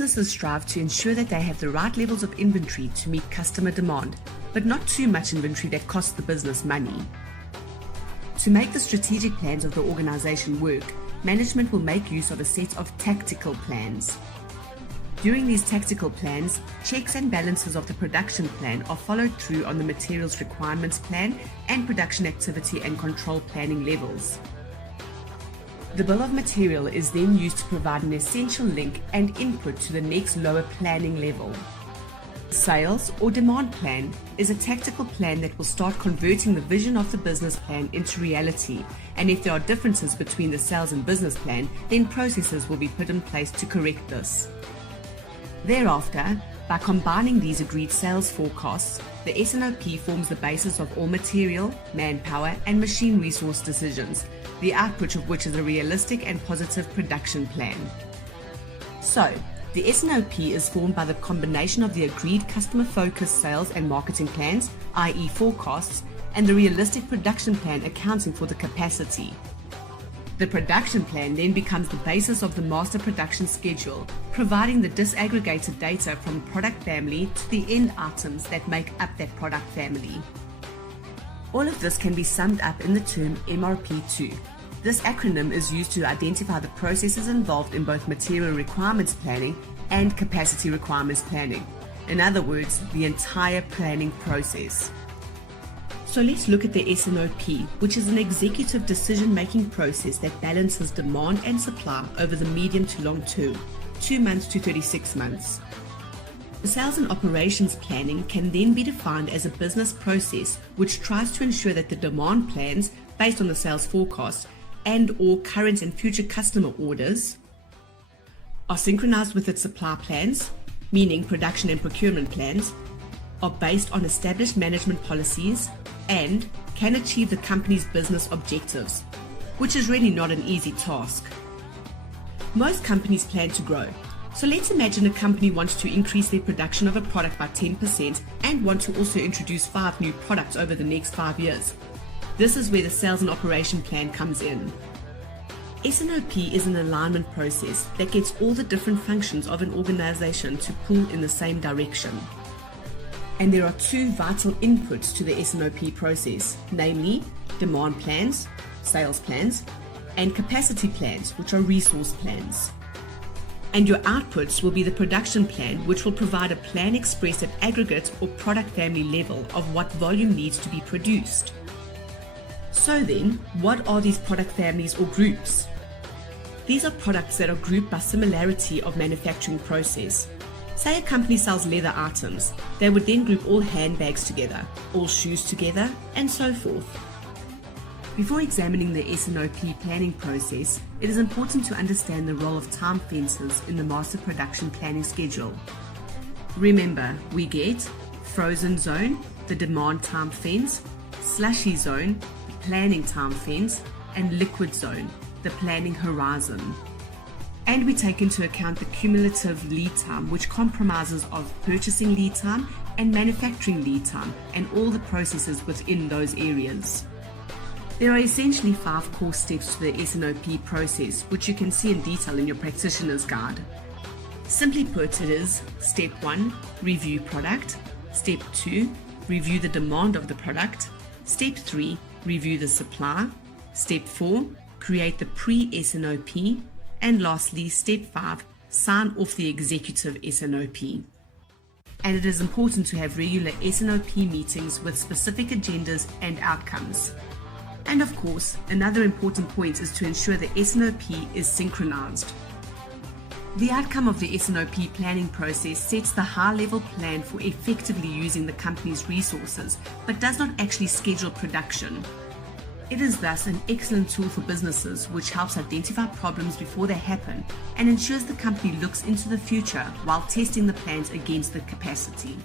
Businesses strive to ensure that they have the right levels of inventory to meet customer demand, but not too much inventory that costs the business money. To make the strategic plans of the organization work, management will make use of a set of tactical plans. During these tactical plans, checks and balances of the production plan are followed through on the materials requirements plan and production activity and control planning levels. The bill of material is then used to provide an essential link and input to the next lower planning level. Sales or demand plan is a tactical plan that will start converting the vision of the business plan into reality, and if there are differences between the sales and business plan, then processes will be put in place to correct this. Thereafter, by combining these agreed sales forecasts, the S&OP forms the basis of all material, manpower, and machine resource decisions, the output of which is a realistic and positive production plan. So, the S&OP is formed by the combination of the agreed customer-focused sales and marketing plans, i.e. forecasts, and the realistic production plan accounting for the capacity. The production plan then becomes the basis of the master production schedule, providing the disaggregated data from product family to the end items that make up that product family. All of this can be summed up in the term MRP2. This acronym is used to identify the processes involved in both material requirements planning and capacity requirements planning. In other words, the entire planning process. So let's look at the S&OP, which is an executive decision-making process that balances demand and supply over the medium to long term, 2 months to 36 months. The sales and operations planning can then be defined as a business process which tries to ensure that the demand plans, based on the sales forecast and/or current and future customer orders, are synchronized with its supply plans, meaning production and procurement plans, are based on established management policies, and can achieve the company's business objectives, which is really not an easy task. Most companies plan to grow, so let's imagine a company wants to increase their production of a product by 10% and want to also introduce 5 new products over the next 5 years. This is where the sales and operation plan comes in. S&OP is an alignment process that gets all the different functions of an organization to pull in the same direction. And there are 2 vital inputs to the S&OP process, namely demand plans, sales plans, and capacity plans, which are resource plans. And your outputs will be the production plan, which will provide a plan expressed at aggregate or product family level of what volume needs to be produced. So then, what are these product families or groups? These are products that are grouped by similarity of manufacturing process. Say a company sells leather items, they would then group all handbags together, all shoes together, and so forth. Before examining the S&OP planning process, it is important to understand the role of time fences in the master production planning schedule. Remember, we get frozen zone, the demand time fence, slushy zone, the planning time fence, and liquid zone, the planning horizon. And we take into account the cumulative lead time, which compromises of purchasing lead time and manufacturing lead time, and all the processes within those areas. There are essentially 5 core steps to the S&OP process, which you can see in detail in your practitioner's guide. Simply put, it is Step 1, review product. Step 2, review the demand of the product. Step 3, review the supply. Step 4, create the pre-S&OP. And lastly, Step 5, sign off the executive S&OP. And it is important to have regular S&OP meetings with specific agendas and outcomes. And of course, another important point is to ensure the S&OP is synchronized. The outcome of the S&OP planning process sets the high-level plan for effectively using the company's resources, but does not actually schedule production. It is thus an excellent tool for businesses which helps identify problems before they happen and ensures the company looks into the future while testing the plans against the capacity.